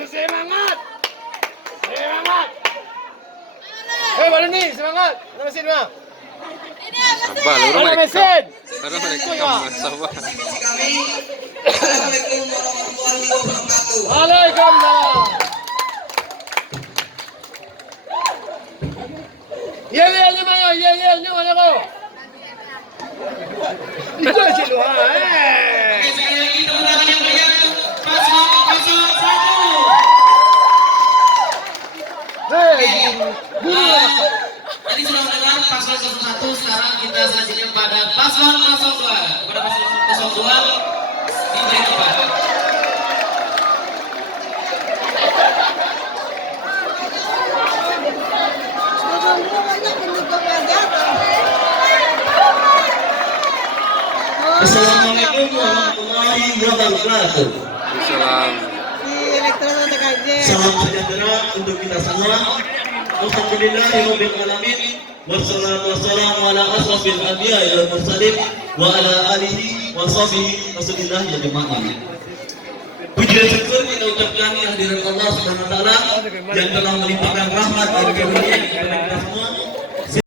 Semangat! Semangat! Hei, baru nih, semangat! Ada mesin bang? Sabar, lu Ada mereka. mesin! Karena mereka sabar. Assalamualaikum warahmatullahi wabarakatuh. Waalaikumsalam! Yel-yelnya mana? Yel-yelnya mana kau? Itu aja lu, Sekali lagi tepuk tangan yang meriah paslon 01. Hei, Tadi sudah mendengar paslon 01, sekarang kita selanjutnya pada paslon 02. Kepada paslon 02 diberi tempat. Assalamualaikum warahmatullahi wabarakatuh. Salam. Salam sejahtera untuk kita semua. Alhamdulillahirabbil alamin. Wassalatu wassalamu ala asrofil anbiya'i wal mursalin wa ala alihi wa sahbihi wasallam ya jemaah. Puji dan syukur kita ucapkan kehadiran Allah Subhanahu wa taala yang telah melimpahkan rahmat dan karunia kepada kita semua.